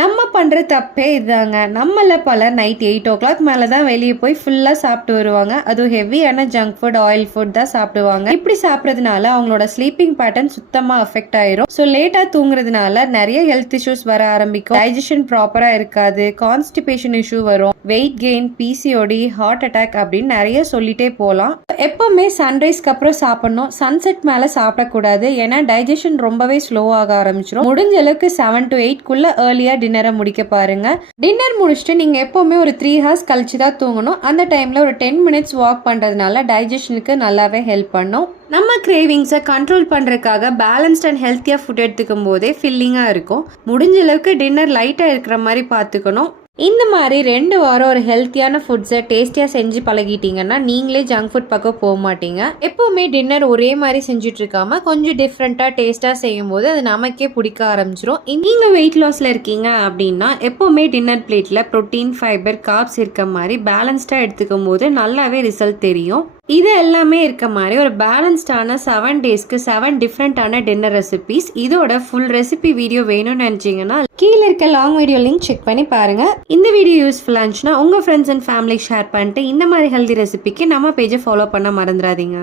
நம்ம பண்ற தப்பே இதாங்க. நம்மள பலர் நைட் 8:00 மேல தான் வெளிய போய் ஃபுல்லா சாப்பிட்டு வருவாங்க. அதுவும் ஹெவியான ஜங்க் ஃபுட், ஆயில் ஃபுட் தான் சாப்பிடுவாங்க. இப்படி சாப்பிடுறதுனால அவங்களோட ஸ்லீப்பிங் பேட்டர்ன் சுத்தமா அஃபெக்ட் ஆயிரும். ஸோ லேட்டா தூங்குறதுனால நிறைய ஹெல்த் இஷ்யூஸ் வர ஆரம்பிக்கும். டைஜஷன் ப்ராப்பரா இருக்காது, கான்ஸ்டிபேஷன் இஷ்யூ வரும், weight gain, PCOD, heart attack அப்படின்னு நிறைய சொல்லிட்டே போலாம். எப்பவுமே சன்ரைஸ்க்கு அப்புறம் சாப்பிடணும், சன்செட் மேல சாப்பிடக்கூடாது. ஏன்னா டைஜஷன் ரொம்பவே ஸ்லோ ஆக ஆரம்பிச்சிடும். முடிஞ்ச அளவுக்கு 7 to 8 குள்ள ஏர்லியா டின்னரை முடிக்க பாருங்க. டின்னர் முடிச்சுட்டு நீங்க எப்பவுமே ஒரு 3 hours கழிச்சு தான் தூங்கணும். அந்த டைம்ல ஒரு 10 minutes வாக் பண்றதுனால டைஜஷனுக்கு நல்லாவே ஹெல்ப் பண்ணும். நம்ம கிரேவிங்ஸை கண்ட்ரோல் பண்றதுக்காக பேலன்ஸ்ட் அண்ட் ஹெல்த்தியா ஃபுட் எடுத்துக்கும் போதே ஃபில்லிங்கா இருக்கும். முடிஞ்ச அளவுக்கு டின்னர் லைட்டா இருக்கிற மாதிரி பார்த்துக்கணும். இந்த மாதிரி 2 வாரம் ஒரு ஹெல்த்தியான ஃபுட்ஸை டேஸ்டியாக செஞ்சு பழகிட்டீங்கன்னா நீங்களே ஜங்க் ஃபுட் பக்கம் போக மாட்டீங்க. எப்போவுமே டின்னர் ஒரே மாதிரி செஞ்சுட்டு இருக்காம கொஞ்சம் டிஃப்ரெண்ட்டாக டேஸ்ட்டாக செய்யும் போது அது நமக்கே பிடிக்க ஆரம்பிச்சிடும். நீங்கள் வெயிட் லாஸில் இருக்கீங்க அப்படின்னா எப்போவுமே டின்னர் பிளேட்டில் ப்ரோட்டீன், ஃபைபர், கார்ப்ஸ் இருக்க மாதிரி பேலன்ஸ்டாக எடுத்துக்கும் போது நல்லாவே ரிசல்ட் தெரியும். இது எல்லாமே இருக்க மாதிரி ஒரு பேலன்ஸ்டான 7 daysக்கு 7 டிஃப்ரெண்டான டின்னர் ரெசிபிஸ். இதோட ஃபுல் ரெசிபி வீடியோ வேணும்னு நினைச்சீங்கன்னா கீழே இருக்க லாங் வீடியோ லிங்க் செக் பண்ணி பாருங்க. இந்த வீடியோ யூஸ்ஃபுல்லா இருந்துச்சுன்னா உங்க ஃப்ரெண்ட்ஸ் அண்ட் ஃபேமிலி ஷேர் பண்ணிட்டு இந்த மாதிரி ஹெல்தி ரெசிபிக்கு நம்ம பேஜை ஃபாலோ பண்ண மறந்துடாதீங்க.